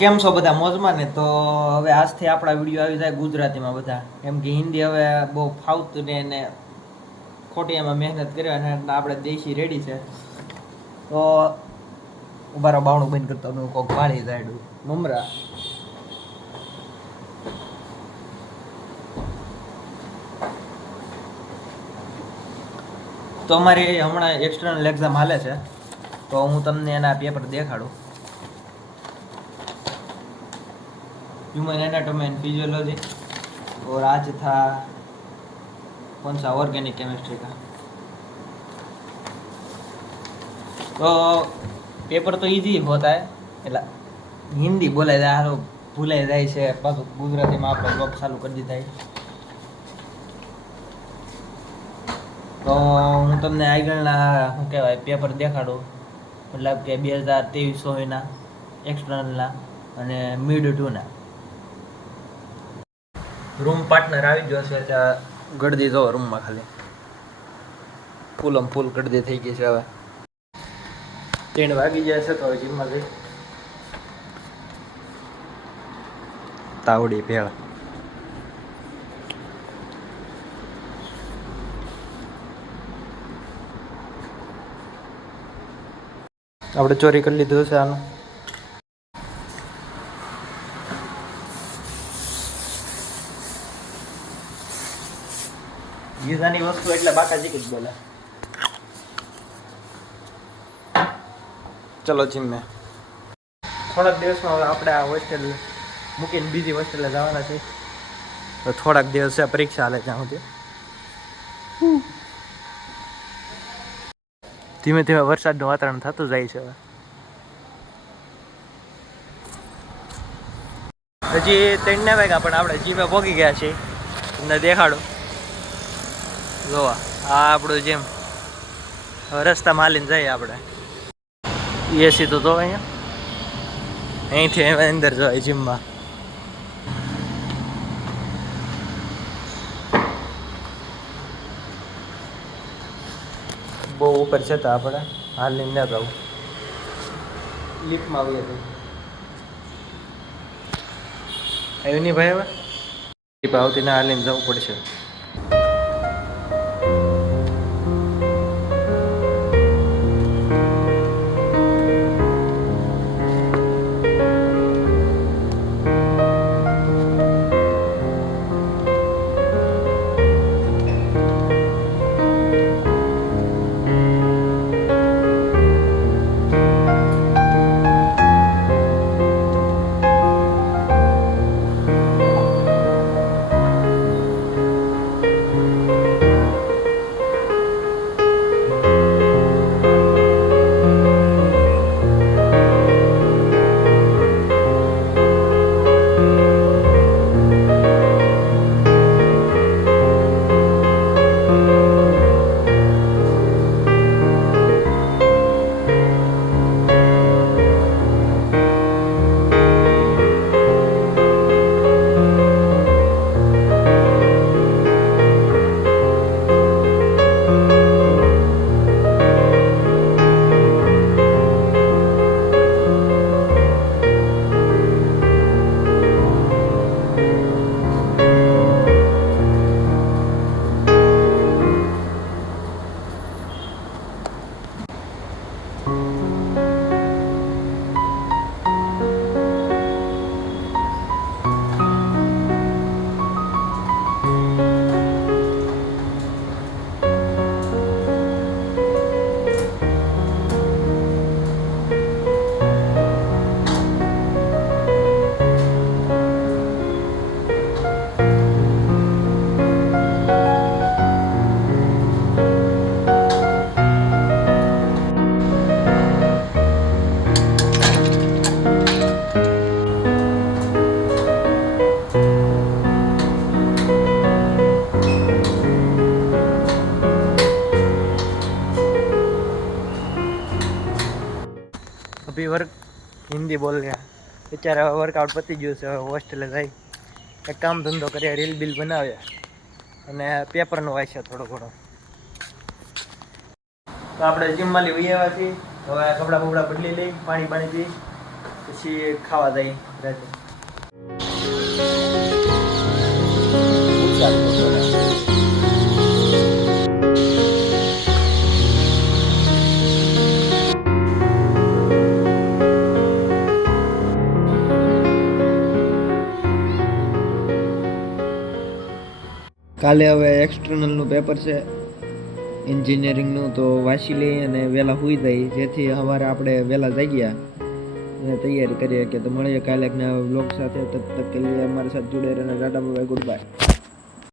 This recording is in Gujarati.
કેમ છો બધા મોજમાં ને? તો હવે આજથી આપણા વિડીયો આવી જાય ગુજરાતીમાં બધા, કેમ કે હિન્દી હવે બહુ ફાવતું ને એને ખોટી એમાં મહેનત કરી અને આપણે દેશી રેડી છે. તો ઉભારો બાવણું બંધ કરતો હું કોક વાળી જાડું મમરા. તો અમારી હમણાં એક્સટર્નલ એક્ઝામ હાલે છે, તો હું તમને એના પેપર દેખાડું. ह्यूमन एनाटॉमी एंड फिजियोलॉजी, और आज था कौन सा ऑर्गेनिक केमिस्ट्री का. तो पेपर तो इजी होता है, એટલે હિન્દી બોલાય જાય હારો ભૂલાઈ જાય છે, પાછું ગુજરાતીમાં આપણે બ્લોગ ચાલુ કરી દીધા. તો હું તમને આગળના શું કહેવાય પેપર દેખાડું, મતલબ કે 2023-24ના એક્સટર્નલના અને મિડ 2ના. રૂમ પાર્ટનર આવી ગયો છે, ત્યાં ગળદી જો રૂમમાં ખાલી ફૂલમ ફૂલ ગળદી થઈ ગઈ છે. હવે 3 વાગી જાય છે, તો જીમમાં જઈ તાવડી ભેળ. આપણે ચોરી કરી લીધું છે આનું. ગીઝાની વસ્તુ એટલે બાકાજી જ બોલે. ચલો જીમે. થોડાક દિવસમાં હવે આપણે આ હોસ્ટેલ મૂકીને બીજી હોસ્ટેલે જવાના છે. તો થોડાક દિવસ પરીક્ષા હાલે ત્યાં સુધી. ધીમે ધીમે વરસાદનું વાતાવરણ થતું જાય છે. હજી 3 વાગ્યા પણ આપણે જીમે પહોંચી ગયા છીએ. તમને દેખાડો, જોવા આ આપણું જીમ. હવે રસ્તામાં હાલીને જઈએ આપણે. એસી તો અહીંયા અહીંથી અંદર જવાય જીમમાં. બહુ ઉપર છે તો આપણે હાલીને ન જવું, લિફ્ટમાં આવીએ તો આવ્યું નહીં ભાઈ. હવે આવતી ને હાલીને જવું પડશે. अभी वर्क हिंदी बोल रहा बेचारा वर्कआउट पती गયું છે. હવે હોસ્ટેલે જઈ એક કામ ધંધો કરીએ, રીલ બિલ બનાવીએ અને પેપરનો વાંચીએ થોડો ઘણો. તો આપણે જીમમાં લઈ આવ્યા છીએ. હવે કપડાં બપડા બદલી લઈ, પાણી પી પછી ખાવા જઈએ રાતે. કાલે હવે એક્સટર્નલનું પેપર છે એન્જિનિયરિંગનું, તો વાંચી લઈએ અને વહેલા સૂઈ જઈએ, જેથી સવારે આપણે વહેલા જાગ્યા અને તૈયારી કરીએ કે તો મળીએ કાલે એક નવા વ્લોગ સાથે. તબ તક કે લીએ અમારી સાથે जुड़े रहना. Tata bye bye, good bye.